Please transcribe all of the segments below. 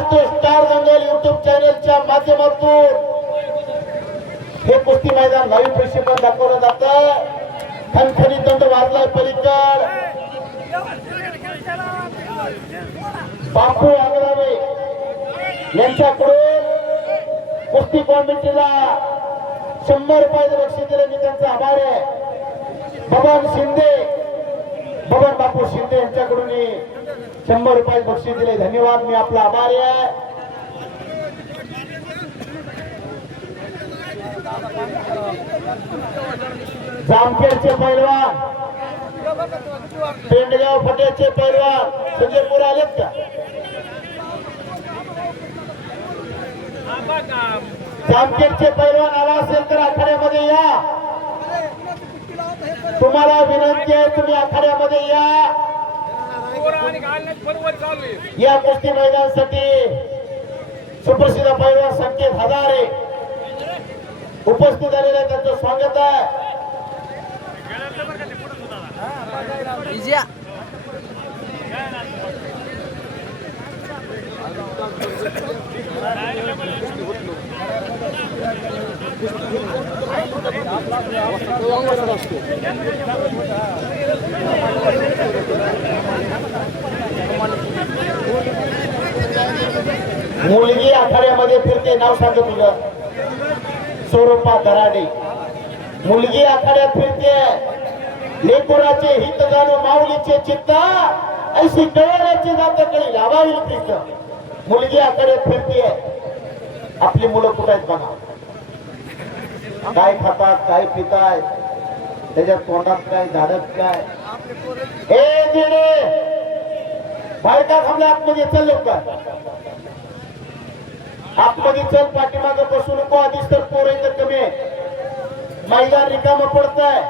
Maharashtra star दंगल YouTube चॅनलच्या माध्यमातून हे कुस्ती मैदान लाईव्ह प्रक्षेपण दाखवलं जातं. खणखणीत दंड वाजलाय पलीकड. बापू आगरावे यांच्याकडून कुस्ती कमिटीला 100 रुपयाचं बक्षीस दिले. मी त्यांचा आभार आहे. बबन शिंदे, बबन बापू शिंदे यांच्याकडून 100 रुपये बक्षीस दिले. धन्यवाद, मी आपला आभारी आहे. जामखेडचे पैलवान, पेंडगाव फटेचे पैलवान संजयपूर आलेत का? जामखेडचे पैलवान आला असेल तर आखाड्यामध्ये या. तुम्हाला विनंती आहे, तुम्ही आखाड्यामध्ये या. या कुस्ती मैदानासाठी सुप्रसिद्ध पैलवान संकेत हजारे उपस्थित झालेले, त्यांचं स्वागत आहे. मुलगी आखाड्यामध्ये फिरते, नाव सांग तुझं. स्वरूपा दराडे. मुलगी आखाड्यात फिरते, लेकराचे हित जाणू माऊलीचे चित्त, ऐशी कळण्याची जात कळी लावावी फिरत. मुलगी आखाड्यात फिरते. आपली मुलं कुठे आहेत बघा, काय खातात, काय पिताय, त्याच्या तोंडात काय, झाडत काय. हे दिडे बाहेर का थांबले, आतमध्ये चल लवकर, आतमध्ये चल. पाठीमागं बसू नको. आधीच तर पोरं कमी आहे. मैदान रिकामं पडतंय.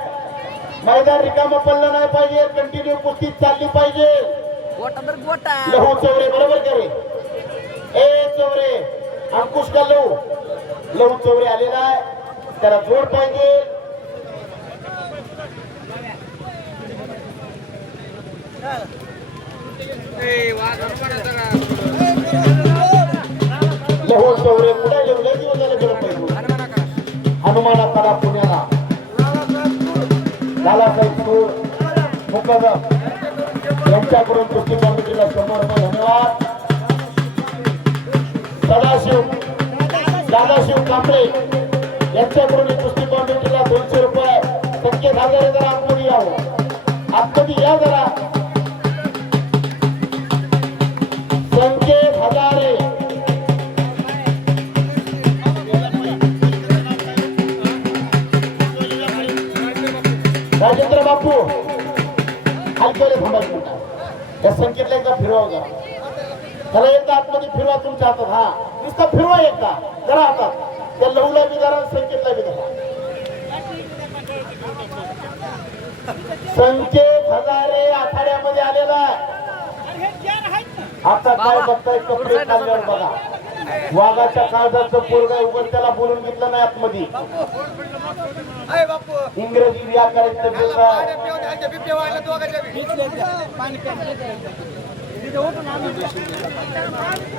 मैदान रिकामं पडलं नाही पाहिजे. कंटिन्यू कुस्ती चालली पाहिजे. लहू चौरे बरोबर करे. ए चौरे, अंकुश का लहू चौरे आलेला आहे, त्याला जोड पाहिजे. लहू चौरे कुठे गेलो, लय दिवस झाले गेलो पाहिजे. हनुमानाकडा पुण्याला लालासाहेब सूर मुकदम यांच्याकडून कुस्ती कमिटीला 100 रुपये. धन्यवाद. दादाशिव कांबळे यांच्याकडून कुस्ती कमिटीला 200 रुपये. संकेत हजारे जरा आतमध्ये यावं, आतमध्ये या जरा. संकेत हजारे, राजेंद्र बापू हलकेले थांबायचं म्हणतात. या संकेतला एकदा फिरवा जरा, त्याला एकदा आतमध्ये फिरवा तुमच्या हातात. हा नुसतं फिरवा एकदा जरा हातात. त्या लहूला बी जरा, संकेतला बी जरा. संकेत हजारे आखाड्यामध्ये आलेला आहे. आता काय बघताय, कपडे काढल्यावर बघा. वाघाच्या काळजाचं पोरगा उघड, त्याला बोलून घेतलं नाही आतमध्ये. इंग्रजी व्याकरण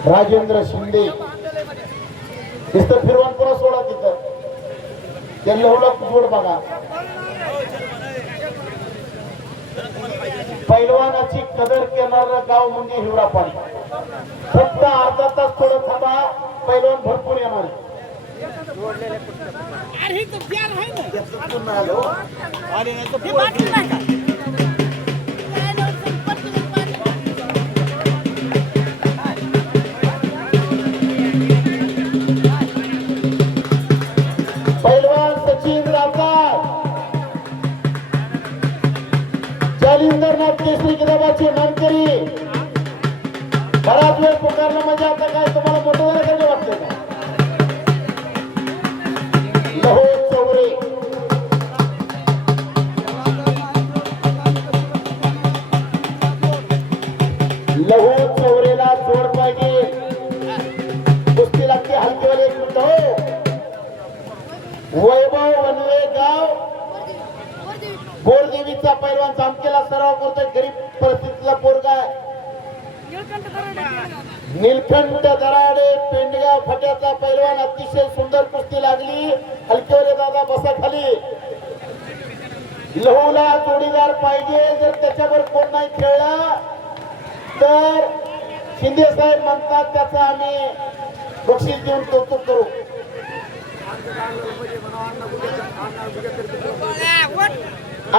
राजेंद्र शिंदे नुसतं फिरवून पुन्हा सोडा तिथं. त्या लहूला जोड बघा. पैलवानाची कदर करणारं गाव म्हणजे हिवरापाडी. फक्त अर्धा तास थोडं थांबा, पैलवान भरपूर येणार. पैलवान सचिन रावकार, जालिंदरनाथ केसरी किताबाचे मानकरी. बराच वेळ पुकारलं म्हणजे आता काय तुम्हाला मोठं झालं काय वाटतं का? लहू चौरे, लहू चौरेला जोड पाहिजे. कुस्ती लागते हलकेवाले. एक मिनिट हो. वैभव वनवे गाव बोरदेवीचा पैलवान जामखेडला सराव करतोय. गरीब परिस्थितीतला पोरगा आहे. नीलकंठ दराडे पेंडगाव फट्याचा पैलवान अतिशय सुंदर कुस्ती लागली. हलकेवले दादा बसा खाली. लहूला जोडीदार पाहिजे. जर त्याच्यावर कोण नाही खेळला तर शिंदे साहेब म्हणतात त्याचा आम्ही बक्षीस देऊन कौतुक करू.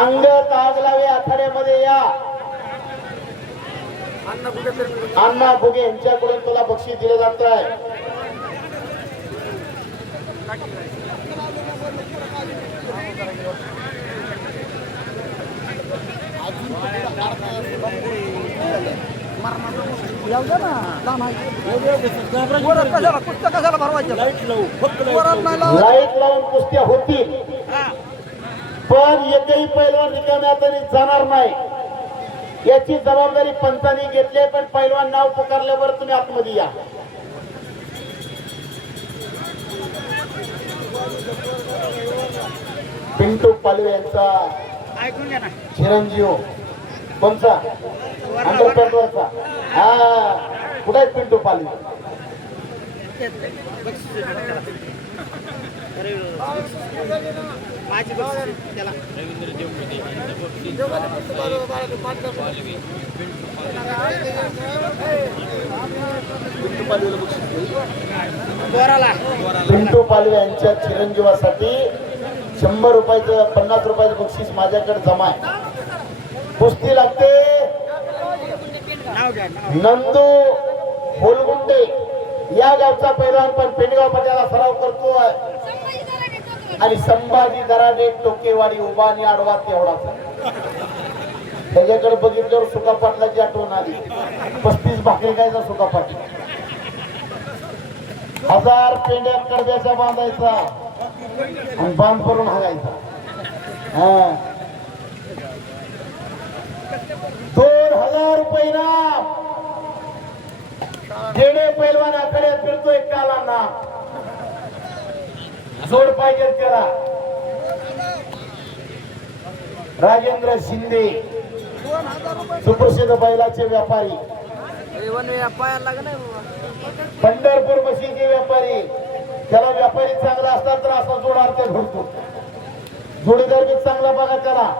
अंग तागलावे आखाड्यामध्ये या. अण्णा भुगे यांच्याकडून तुला बक्षीस दिलं जात आहे. लाईट लावून कुस्त्या होतील पण एकही पैलवान रिकाम्या जाणार नाही याची जबाबदारी पंचांनी घेतली. पण पैलवान नाव पुकारल्यावर तुम्ही आतमध्ये या. पिंटू पालवे यांचा चिरंजीव कोणचा अंडरपॅन्टवरचा. हा कुठे आहे पिंटू पालवे? पिंटू पालवे यांच्या चिरंजीवासाठी 100 रुपयाचं 50 रुपयाचं बक्षीस माझ्याकडे जमा आहे. कुस्ती लागते. नंदू होलगुंडे या गावचा पैलवान पण पेंडगाव पट्याला सराव करतोय आणि संभाजी दराडे टोकेवाडी उभा आणि आडवा तेवढाच. त्याच्याकडे बघितल्यावर सुका पाटलाची आठवण आली. 35 भाकरी खायचा सुका पाटील. 1000 पेंड्या कडब्याचा बांधायचा आणि बांध करून हागायचा. 2000 रुपये ना जेणे पैलवान आखाड्यात फिरतोय कालांना जोड पाहिजे त्याला. राजेंद्र शिंदे सुप्रसिद्ध बैलाचे व्यापारी. पंढरपूर म्हशीचे व्यापारी. त्याला व्यापारी चांगला असला तर असा जोड अर्थ घडतो. जोडीदार बी चांगला बघा त्याला.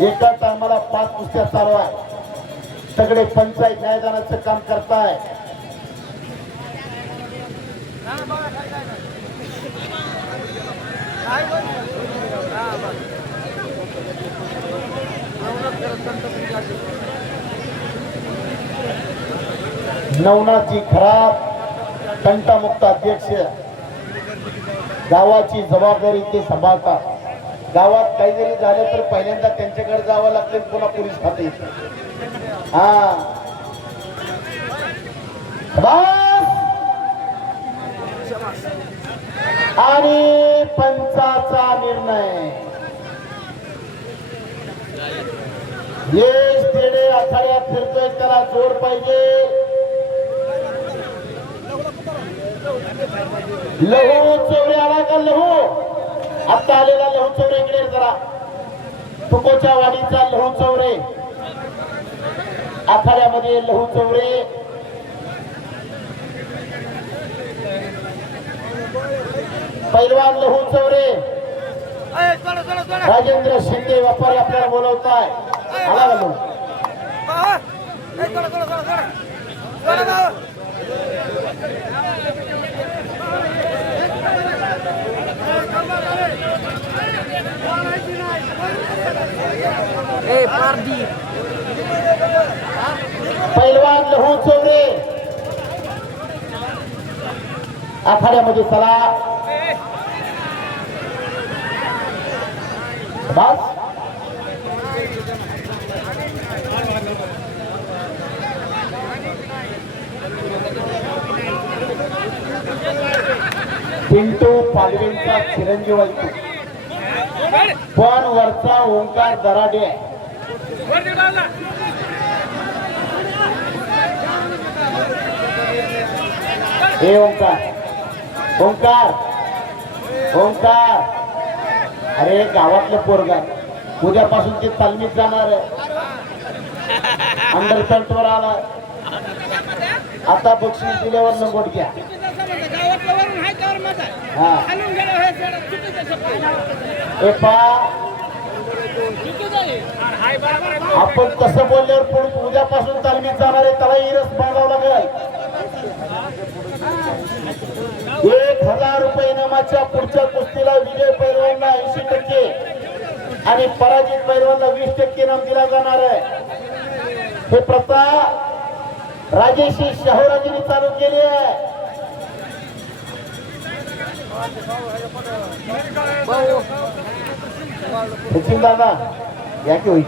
एका टायमाला 5 कुस्त्या चालू आहे. सगळे पंचायत न्यायदानाचं काम करताय. नवनाथजी खराब कंटामुक्त अध्यक्ष. गावाची जबाबदारी ते सांभाळतात. गावात काही जरी झालं तर पहिल्यांदा त्यांच्याकडे जावं लागतं. पुन्हा पोलीस खाते. आणि पंचाचा निर्णय. यश तेडे आखाड्यात फिरतोय त्याला जोड पाहिजे. लहू चौरे आला का? लहू आता आलेला लहू चौरे इकडे जरा. तुकोच्या वाडीचा लहू चौरे आखाड्यामध्ये. लहू चौरे पैलवान लहू चौरे. राजेंद्र शिंदे व्यापारी आपल्याला बोलवताय. आला का? पैलवान लहू चौरे आखाड्यामध्ये. चला बस. पिंटू पालवेंचा चिरंजीव ऐकू पण वरचा ओंकार दराडे. हे ओंकार ओंकार ओंकार. अरे गावातलं पोरगा उद्यापासून ते तालमीत जाणार आहे. अंडरपॅन्ट वर आला. आता बक्षीस दिल्यावर नंबर घ्या. हा हे पहा, आपण कसं बोलल्यावर पुढे उद्यापासून तालमीत जाणार आहे त्याला इरस बांधावं लागेल. 1000 रुपये इनामाच्या पुढच्या कुस्तीला विजय पैलवानला 80% आणि पराजित पैलवानला 20% इनाम दिला जाणार आहे. हे प्रथा राजेशी शाहूराजींनी चालू केली आहे. सचिन दादा या की होईल.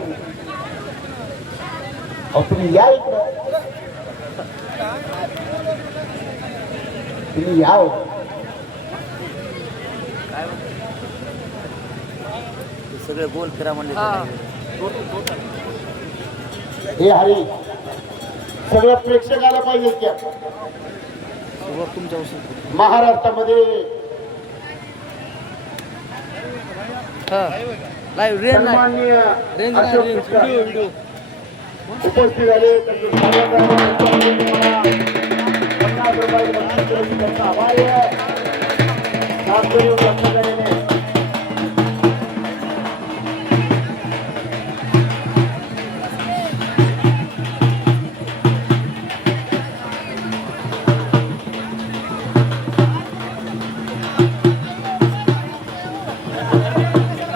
अहो तुम्ही या इकडं, तुम्ही या हो. सगळे गोल फिरा म्हणले. हे हरी सगळं प्रेक्षकाला पाहिजे क्या तुमच्या महाराष्ट्रामध्ये सन्माननीय अशोक पुष्कर उपस्थित झाले. त्यांचं स्वागत आहे. 50 रुपये बक्षीस दिल्याची त्यांचा आभार आहे. नागपूर लक्षात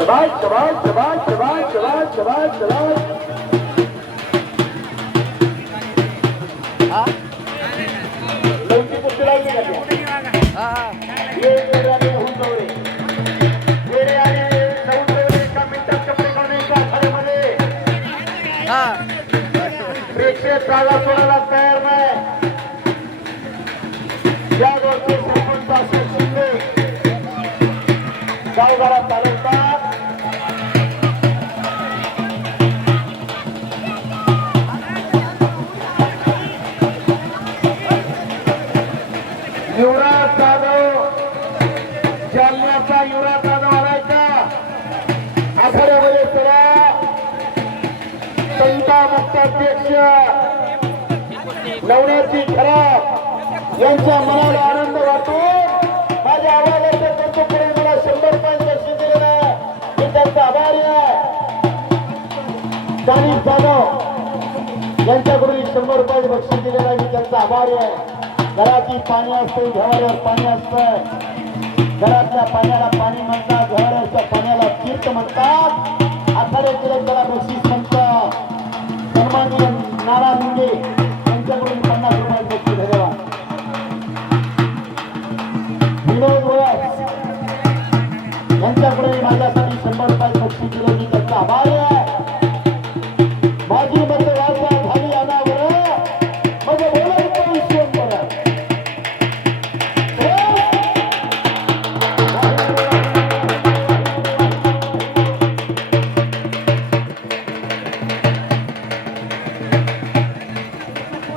शबाश शबाश शबाश शबाश शबाश शबाश. लवची कुस्ती लागली का त्या? वेडे आणि हुंदवडे. वेडे आणि हुंदवडे एका मिनिटात कपडे काढून एका आखाड्यामध्ये. प्रेक्षक जागा सोडायला तयार नाही. या दोनशे सरपंच अशोक शिंदे गावगाडा चालवतात. युवराज जाधव जालन्याचा युवराज जाधव आलायचा आखाड्यामध्ये चला. संता मुक्ताध्यक्ष नवनाथजी खराब यांच्या मनाला आनंद वाटून माझ्या आवाजाच्या कर्तृत्वाने मला 100 रुपये बक्षीस दिलेलं आहे. मी त्यांचा आभारी आहे. दानिश जाधव यांच्याकडून 100 रुपये बक्षीस दिलेलं आहे. मी त्यांचा आभारी आहे. घराची पाणी असते, घरावर पाणी असतं. घरातल्या पाण्याला पाणी म्हणतात, घराच्या पाण्याला तीर्थ म्हणतात. आखाड्यातील त्याला बक्षीस म्हणतात. सन्माननीय नाना मुंडे यांच्याकडून 50 रुपये बक्षीस. धन्यवाद. विनोद वळस यांच्याकडे माझ्यासाठी 100 रुपये बक्षीस दिले. मी त्यांचा आभारी आहे. माझी मतवार्ता झाली अनावर म्हणजे बोलायचं विषय परत.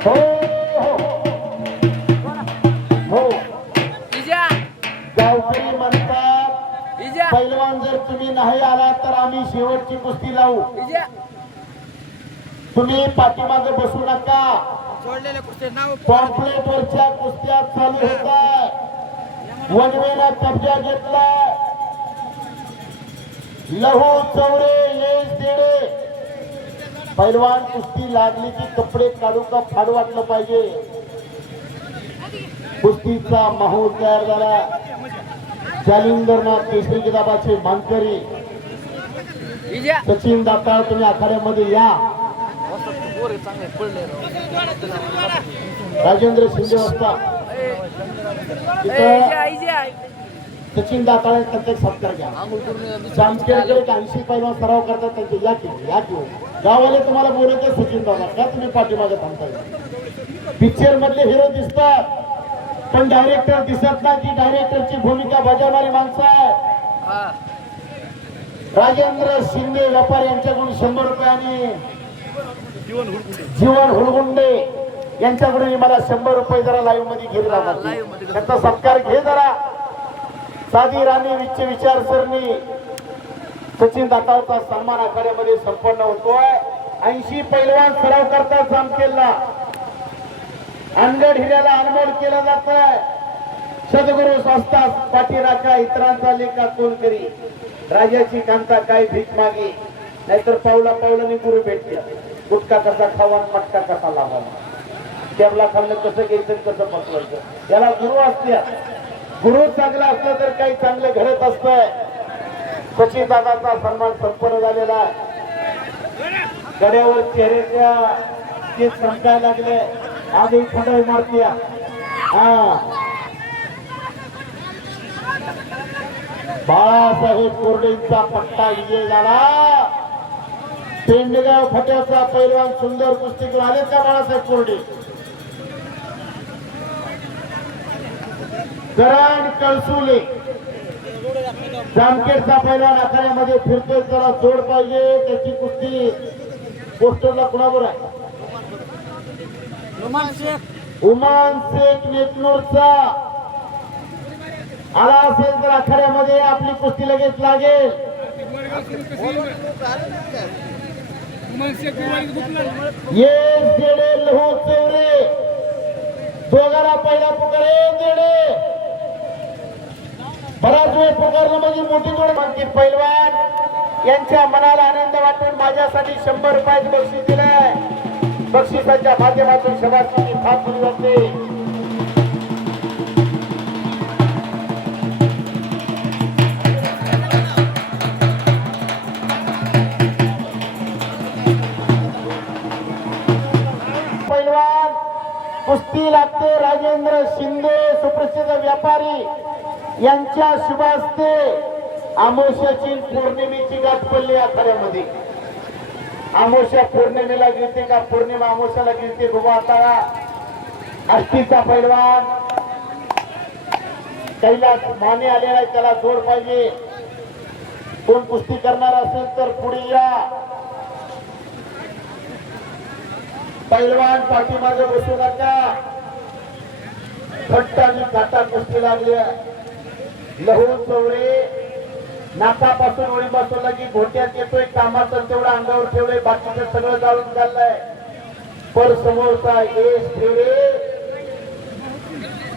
हो हो हो गावकरी म्हणतात पैलवान जर तुम्ही नाही आला तर आम्ही शेवटची कुस्ती लावू. तुम्ही पाठीमागे बसू नका. पॉम्पलेट वरच्या कुस्त्या चालू होत आहे. वनवेला कब्जा घेतलाय. लहू चौरे येस देणे. पैलवान कुस्ती लागली की कपडे काढू का फाडू वाटलं पाहिजे. कुस्तीचा माहोल तयार झाला. जालिंदरनाथ केसरी किताबाचे मानकरी सचिन दाताळ तुम्ही आखाड्यामध्ये या. राजेंद्र शिंदे असता सचिन दाताळ त्यांचा सत्कार घ्या. जामखेडकडे 80 पैलवान सराव करतात त्यांचे या की गावाले तुम्हाला बोलत सचिन दादा का तुम्ही पाठीमागे थांबताय. पिक्चर मधले हिरो दिसतात पण डायरेक्टर दिसत नाही. की डायरेक्टरची भूमिका बजावणारी माणसं आहे. राजेंद्र शिंदे व्यापारी यांच्याकडून 100 रुपये जीवन हुडगुंडे यांच्याकडून मला 100 रुपये जरा लाईव्ह मध्ये घेऊन जातात. त्यांचा सत्कार घे जरा. साधी राणी विचारसरणी सचिन दातावचा सन्मान आखाड्यामध्ये संपन्न होतोय. 80 पैलवान सराव करतात जामखेडला. अनगड हिऱ्याला अनमोल केलं जात. सद्गुरु संस्था पाठीराखा इतरांचा लेखा तोल करी. राजाची कांता काय भीक मागे. नाहीतर पावला पावलाने गुरु भेटते. गुटका कसा खावा मटका कसा लावावा. टेबला खाल्लं कसं घ्यायचं कसं पकवायचं याला गुरु असते. गुरु चांगला असला तर काही चांगलं घडत असतंय. सचिन दादाचा सन्मान संपन्न झालेला आहे. गड्यावर चेहऱ्याच्या ते चमकायला लागले. आधी खंड मारती. बाळासाहेब कोरडेंचा पट्टा विजय झाला. पेंडगाव फट्याचा पैलवान सुंदर कुस्ती करून आले का बाळासाहेब कोरडे. करण कळसुले जामखेडचा पैलवान आखाड्यामध्ये फिरतोय. त्याला जोड पाहिजे. त्याची कुस्ती पोस्टरला कुणावर आहे. उमान शेख नेकनूरचा आला असेल तर आखाड्यामध्ये आपली कुस्ती लगेच लागेल. ये देडे लहू चौरे दोघाला पहिला पुकारे देडे. बराच वेळ पुकारलं म्हणजे मोठी जोड म्हणते. पैलवान यांच्या मनाला आनंद वाटून माझ्यासाठी 100 रुपयाचं बक्षीस दिलंय. बक्षिसाच्या माध्यमातून शबासकीची थाप दिली जाते. पैलवान कुस्ती लागते. राजेंद्र शिंदे सुप्रसिद्ध व्यापारी यांच्या शुभास्ते अमावस्याची पौर्णिमेची गाठ पडली आखाड्यामध्ये. अमावस्या पौर्णिमेला गिरते का पौर्णिमा अमावस्याला गिरते बघा. आता अष्टीचा पैलवान कैलास माने आलेला आहे. त्याला जोड पाहिजे. कोण कुस्ती करणार असेल तर पुढे या. पैलवान पाठीमागे बसू नका. थट्ट आणि काटा कुस्ती लागली. लहू चौरे नाकापासून ओळीपासून की घोट्यात येतोय. कामाचं तेवढं अंगावर ठेवलंय. बाकीचं सगळं जाळून चाललंय. पर समोरचा एस ठेवले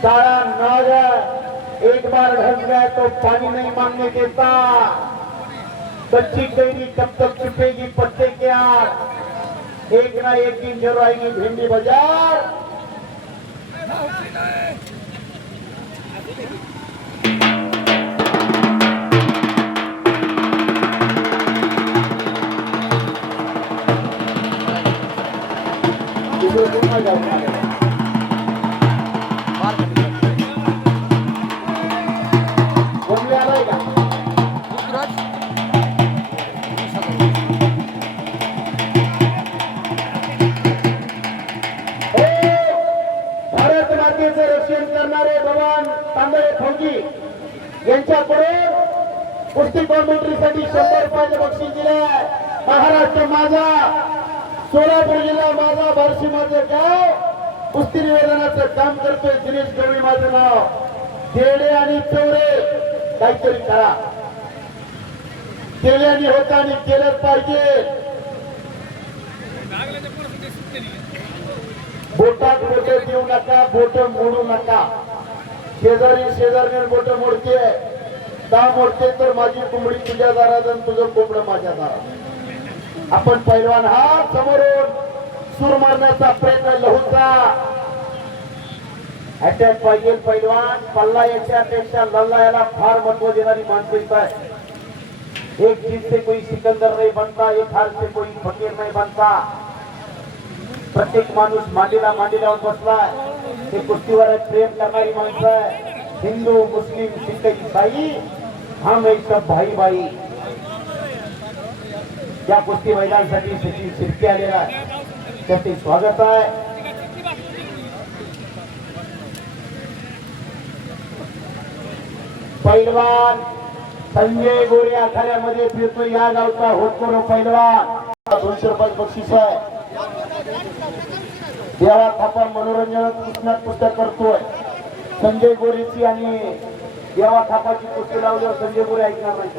काळा नाग एक बार ढस गया तो पानी नहीं मांगने देता. कच्ची कैरी कब तक छुपेगी पत्ते के आड़. एक ना एक दिन जरूर आएगी भिंडी बाजार. भारत मातेचं रक्षण करणारे भगवान तांबळे फौजी यांच्याकडून कुस्ती कॉमेंट्रीसाठी 100 रुपयाचे बक्षीस दिले. महाराष्ट्र माझा, सोलापूर जिल्हा माझा, बार्शी माझं गाव. कुस्ती निवेदनाचं काम करतोय दिनेश गवळी माझं नाव. देडे आणि चौरे काहीतरी करा. केल्याने होता आणि केलंच पाहिजे. बोटात बोटे देऊ नका. बोट मोडू नका. शेजारी बोट मोडते. का मोडते तर माझी कोंबडी तुझ्या दारात आणि तुझं कोंबड माझ्या दारात. आपण पैलवान हा समोरून सूर मारण्याचा प्रयत्न. लहूचा अटॅक पाहिजे. पैलवान पल्ला याच्यापेक्षा लल्ला याला फार महत्व देणारी माणसं आहे. एक जीत से कोई सिकंदर नहीं बनता. एक हार से कोई फकीर नहीं बनता. प्रत्येक माणूस मांडीला लावून बसलाय. हे कुस्तीवर प्रेम करणारी माणसं आहे. हिंदू मुस्लिम सिख ईसाई हम एक सब भाई भाई. या कुस्ती मैदानासाठी सचिन शिर्के आलेला आहे. त्याचे स्वागत आहे. पैलवान संजय गोरे आखाड्यामध्ये फिरतो. या गावचा होतकरू पैलवान. 200 रुपये बक्षीस आहे. देवा थापा मनोरंजन पुस्तक पुस्तक करतोय. संजय गोरेची आणि देवा थापाची कुस्ती लावल्यावर संजय गोरे ऐकणार नाही.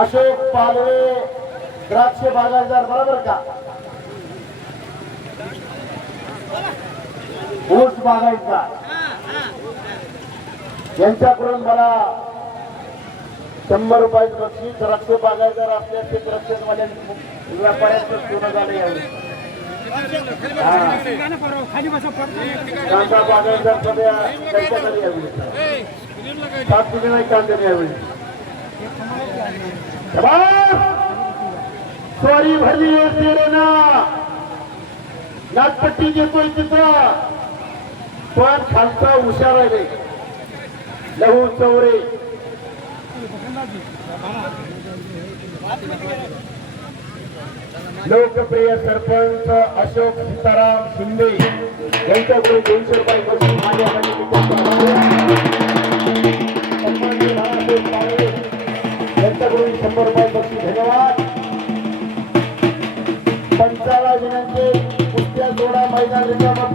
अशोक पालवे द्राक्ष बागायतदार बरोबर का ऊस बागायतदार यांच्याकडून मला 100 रुपयाचं बक्षीस द्राक्ष बागायतदार आपल्या क्षेत्रक्षेत्रवाल्या व्यापाऱ्यांचं पूर्ण झालं यावेळी कांदा बागायतदार सगळ्या त्यांच्याकडे यावेळी 7 दिले नाही कांदे यावेळी स्वारी भरली तेरे ना नागपट्टी घेतोय तिथं पण खालचा हुशार आहे लहू चौरे लोकप्रिय सरपंच अशोक सीताराम शिंदे यांच्याकडून 200 रुपये बक्षीस माझ्याकडे यांच्याकडून 100 रुपये बक्षीस धन्यवाद पंचाला विनंती कुस्त्या जोडा मैदान रिकामा